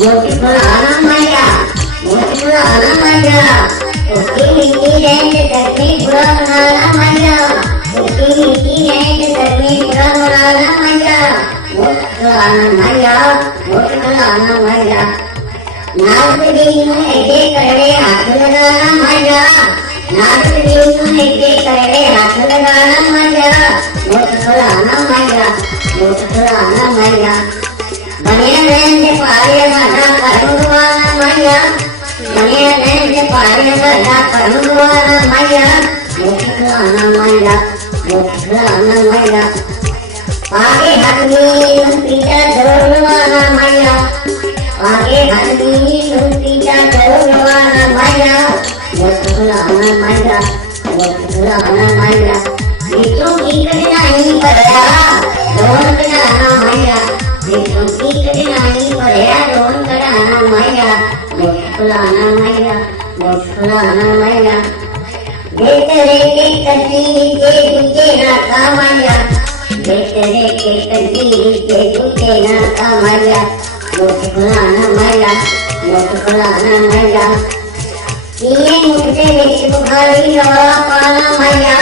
मोटकुलाना मैया मोटकुलाना मैया उसकी मिट्टी रेंज करके बुरा बनाना मैया उसकी मिट्टी रेंज करके बुरा बनाना मैया मोटकुलाना मैया नारद देव ऐसे करड़े हाथ लगाना मैया नारद देव ऐसे करड़े हाथ लगाना मैया मोटकुलाना मैया बने रहने पारे बना करूँगाना मैया बने रहने पारे बना करूँगाना मैया मोटकुलाना मैया आगे हाथ में पीछा जोड़वाना मैया आगे हाथ में पीछा जोड़वाना मैया मोटकुलाना मैया बीचों की कठिनाई पड़ा रोन कराना मैया बीचों की कठिनाई पड़ा रोन कराना मैया मोटकुलाना मैया देखते के कदीर के तुझे ना कामैया देखते के कदीर के तुझे ना कामैया मोटकुलाना मैया ये मुझे देश बुखारी रवा पाना मैया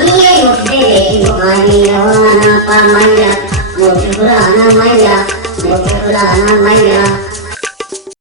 ये मुझे देश बुखारी रवाना पा मैया मोटकुलाना मैया